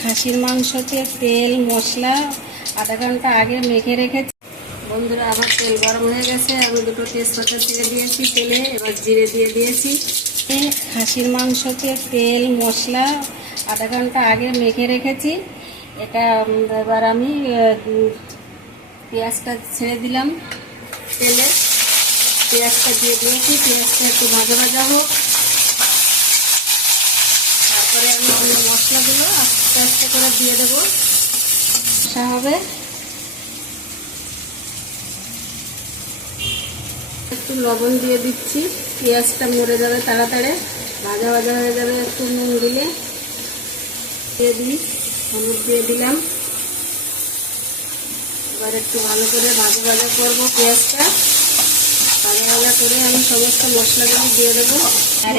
খাসির মাংসতে তেল মশলা আধা ঘন্টা আগে মেখে রেখেছি। বন্ধুরা, আবার তেল গরম হয়ে গেছে, আমি দুটো তেজপাতা ছেড়ে দিয়েছি তেলে, এবার জিরে দিয়ে দিয়েছি। খাসির মাংসতে তেল মশলা আধা ঘন্টা আগে মেখে রেখেছি। এটা এবার আমি পেঁয়াজটা ছেড়ে দিলাম তেলে, পেঁয়াজটা দিয়ে দিয়েছি। পেঁয়াজটা একটু ভাজা ভাজা হোক, তারপরে আমি অন্য মশলাগুলো আস্তে আস্তে করে দিয়ে দেবো। হবে একটু লবণ দিয়ে দিচ্ছি, পেঁয়াজটা মরে যাবে তাড়াতাড়ি, ভাজা ভাজা হয়ে যাবে। একটু নুন দিলে দিয়ে দিই, হলুদ দিয়ে দিলাম। এবার একটু ভালো করে ভাজা ভাজা করবো পেঁয়াজটা, ভাজা ভাজা করে আমি সমস্ত মশলাগুলো দিয়ে দেবো। আর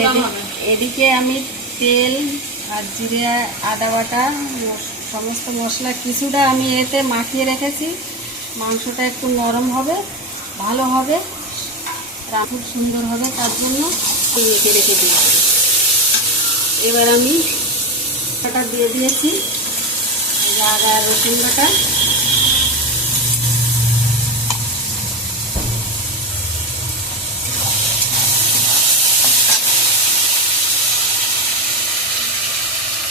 এদিকে আমি তেল আর জিরে আদা বাটা সমস্ত মশলা কিছুটা আমি এতে মাখিয়ে রেখেছি। মাংসটা একটু নরম হবে, ভালো হবে, খুব সুন্দর হবে, তার জন্য মেখে রেখে দিয়েছি। এবার আমি বাটা দিয়ে দিয়েছি, আদা রসুন বাটা।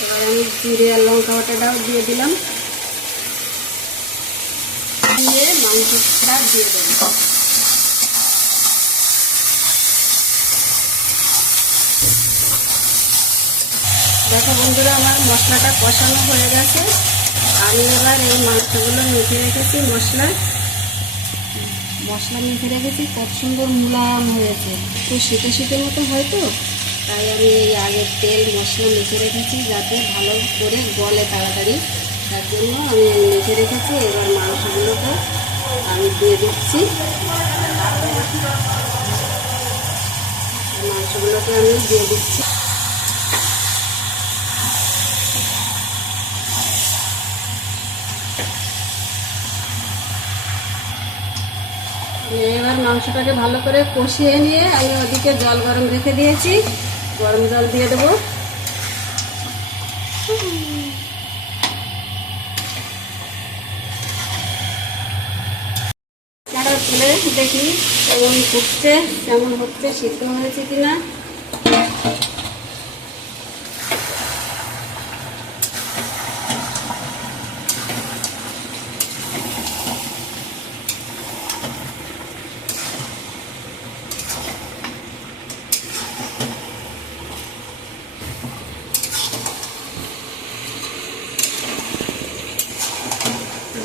এবার আমি জিরে আর লঙ্কা বাটাটাও দিয়ে দিলাম, দিয়ে মাংসটা দিয়ে দেবো। দেখো বন্ধুরা, আমার মশলাটা কষানো হয়ে গেছে। আমি এবার এই মাংসগুলো মেখে রেখেছি, মশলা মেখে রেখেছি, কত সুন্দর মুলায়ম হয়েছে। একটু শীতে শীতের মতো হয়তো, তাই আমি এই আগের তেল মশলা মেখে রেখেছি যাতে ভালো করে গলে তাড়াতাড়ি, তার জন্য আমি মেখে রেখেছি। এবার মাংসগুলোকে আমি দিয়ে দিচ্ছি, মাংসগুলোকে আমি দিয়ে দিচ্ছি। এবার মাংসটাকে ভালো করে কষিয়ে নিয়ে আমি ওদিকে জল গরম রেখে দিয়েছি, গরম জল দিয়ে দেবো। তুলে দেখি কেমন ফুটছে, কেমন হচ্ছে, সিদ্ধ হয়েছে কিনা।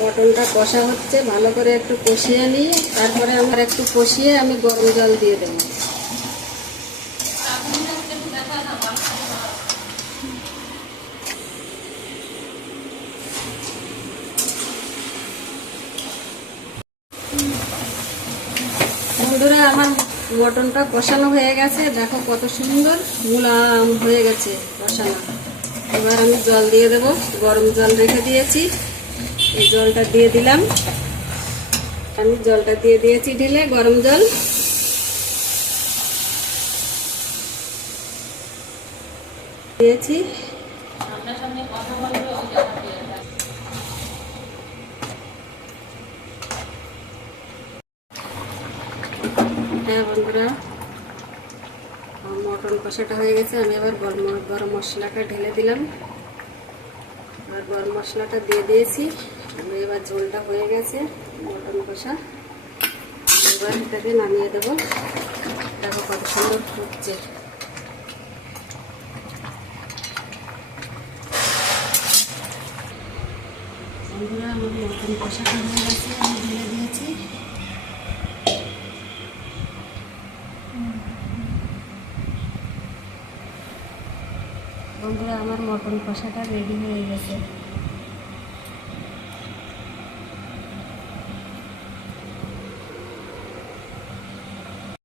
মটনটা কষা হচ্ছে, ভালো করে একটু কষিয়ে নিয়ে তারপরে আমার একটু কষিয়ে আমি গরম জল দিয়ে দেবো। বন্ধুরা, আমার মটনটা কষানো হয়ে গেছে, দেখো কত সুন্দর মুলায়ম হয়ে গেছে কষানো। এবার আমি জল দিয়ে দেবো, গরম জল রেখে দিয়েছি, এই জলটা দিয়ে দিলাম। আমি জলটা দিয়ে দিয়েছি ঢেলে, গরম জল। দিয়েছি, হ্যাঁ বন্ধুরা, মটন কষাটা হয়ে গেছে। আমি এবার গরম মশলাটা ঢেলে দিলাম, আর গরম মশলাটা দিয়ে দিয়েছি। আমি এবার ঝোলটা হয়ে গেছে মটন কষা, এবার এটাকে নামিয়ে দেবো। দেখো কত সুন্দর ফুটছে। বন্ধুরা, আমার মটন কষাটা হয়ে গেছে, আমি ঢেলে দিয়েছি। বন্ধুরা, আমার মটন কষাটা রেডি হয়ে গেছে।